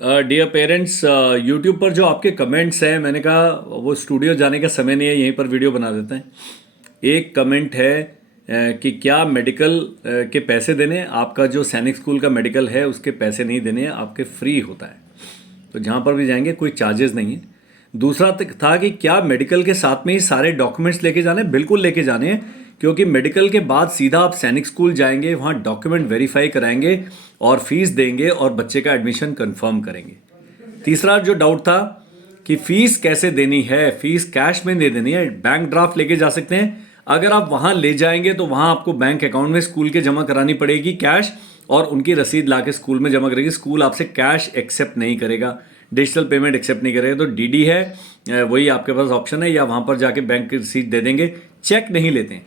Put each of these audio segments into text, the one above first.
Dear parents, YouTube पर जो आपके कमेंट्स हैं, मैंने कहा वो स्टूडियो जाने का समय नहीं है, यहीं पर वीडियो बना देते हैं। एक कमेंट है कि क्या मेडिकल के पैसे देने हैं? आपका जो सैनिक स्कूल का मेडिकल है उसके पैसे नहीं देने हैं, आपके फ्री होता है। तो जहाँ पर भी जाएंगे कोई चार्जेस नहीं है। दूसरा था कि क्या मेडिकल के साथ में ही सारे डॉक्यूमेंट्स लेके जाने हैं? बिल्कुल लेके जाने हैं, क्योंकि मेडिकल के बाद सीधा आप सैनिक स्कूल जाएंगे, वहाँ डॉक्यूमेंट वेरीफाई कराएंगे और फीस देंगे और बच्चे का एडमिशन कंफर्म करेंगे। तीसरा जो डाउट था कि फीस कैसे देनी है, फीस कैश में दे देनी है, बैंक ड्राफ्ट लेके जा सकते हैं। अगर आप वहाँ ले जाएंगे तो वहाँ आपको बैंक अकाउंट में स्कूल के जमा करानी पड़ेगी कैश, और उनकी रसीद ला के स्कूल में जमा करेगी। स्कूल आपसे कैश एक्सेप्ट नहीं करेगा, डिजिटल पेमेंट एक्सेप्ट नहीं करेगा। तो डीडी है, वही आपके पास ऑप्शन है, या वहाँ पर जाके बैंक की रसीद दे देंगे। चेक नहीं लेते हैं,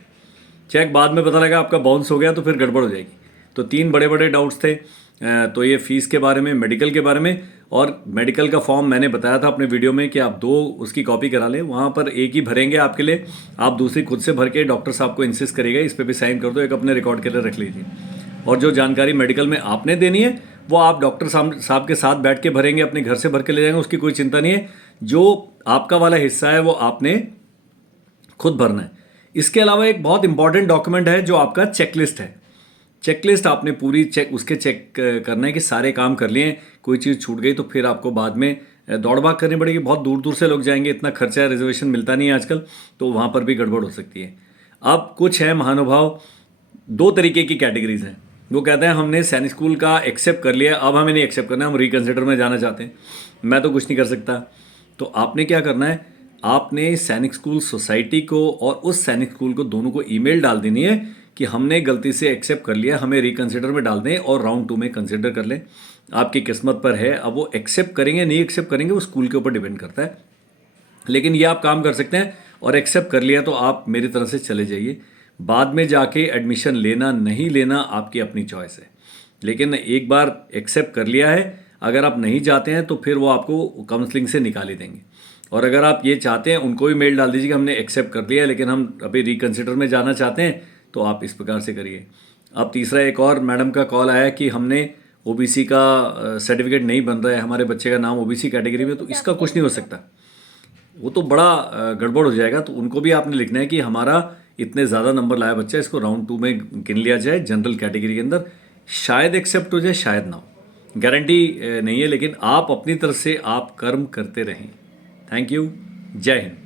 चेक बाद में पता लगा आपका बाउंस हो गया तो फिर गड़बड़ हो जाएगी। तो तीन बड़े बड़े डाउट्स थे। तो ये फीस के बारे में, मेडिकल के बारे में, और मेडिकल का फॉर्म मैंने बताया था अपने वीडियो में कि आप 2 उसकी कॉपी करा लें। वहाँ पर एक ही भरेंगे आपके लिए, आप दूसरी खुद से भर के डॉक्टर साहब को इंसिस्ट करेगा इस पर भी साइन कर दो, एक अपने रिकॉर्ड के लिए रख लीजिए। और जो जानकारी मेडिकल में आपने देनी है वो आप डॉक्टर साहब के साथ बैठ के भरेंगे, अपने घर से भर के ले जाएंगे, उसकी कोई चिंता नहीं है। जो आपका वाला हिस्सा है वो आपने खुद भरना है। इसके अलावा एक बहुत इंपॉर्टेंट डॉक्यूमेंट है जो आपका चेकलिस्ट है। चेकलिस्ट आपने पूरी चेक करना है कि सारे काम कर लिए, कोई चीज़ छूट गई तो फिर आपको बाद में दौड़ भाग करनी पड़ेगी। बहुत दूर दूर से लोग जाएंगे, इतना खर्चा है, रिजर्वेशन मिलता नहीं है आजकल, तो वहाँ पर भी गड़बड़ हो सकती है। अब कुछ है महानुभाव, 2 तरीके की कैटेगरीज हैं। वो कहते हैं हमने सैनिक स्कूल का एक्सेप्ट कर लिया, अब हमें नहीं एक्सेप्ट करना, हम रिकन्सिडर में जाना चाहते हैं। मैं तो कुछ नहीं कर सकता। तो आपने क्या करना है, आपने सैनिक स्कूल सोसाइटी को और उस सैनिक स्कूल को, दोनों को ईमेल डाल देनी है कि हमने गलती से एक्सेप्ट कर लिया, हमें रिकन्सिडर में डाल दें और राउंड 2 में कंसिडर कर लें। आपकी किस्मत पर है, अब वो एक्सेप्ट करेंगे नहीं एक्सेप्ट करेंगे वो स्कूल के ऊपर डिपेंड करता है। लेकिन ये आप काम कर सकते हैं, और एक्सेप्ट कर लिया तो आप मेरी तरफ से चले जाइए। बाद में जाके एडमिशन लेना नहीं लेना आपकी अपनी चॉइस है। लेकिन एक बार एक्सेप्ट कर लिया है, अगर आप नहीं जाते हैं तो फिर वो आपको काउंसलिंग से निकाल ही देंगे। और अगर आप ये चाहते हैं, उनको भी मेल डाल दीजिए कि हमने एक्सेप्ट कर लिया है लेकिन हम अभी रिकन्सिडर में जाना चाहते हैं, तो आप इस प्रकार से करिए। अब तीसरा, एक और मैडम का कॉल आया कि हमने ओबीसी का सर्टिफिकेट नहीं बन रहा है, हमारे बच्चे का नाम ओबीसी कैटेगरी में, तो इसका कुछ नहीं हो सकता। वो तो बड़ा गड़बड़ हो जाएगा। तो उनको भी आपने लिखना है कि हमारा इतने ज़्यादा नंबर लाया बच्चा, इसको राउंड 2 में गिन लिया जाए जनरल कैटेगरी के अंदर। शायद एक्सेप्ट हो जाए, शायद ना हो, गारंटी नहीं है, लेकिन आप अपनी तरफ से आप कर्म करते रहें। Thank you. जय हिंद।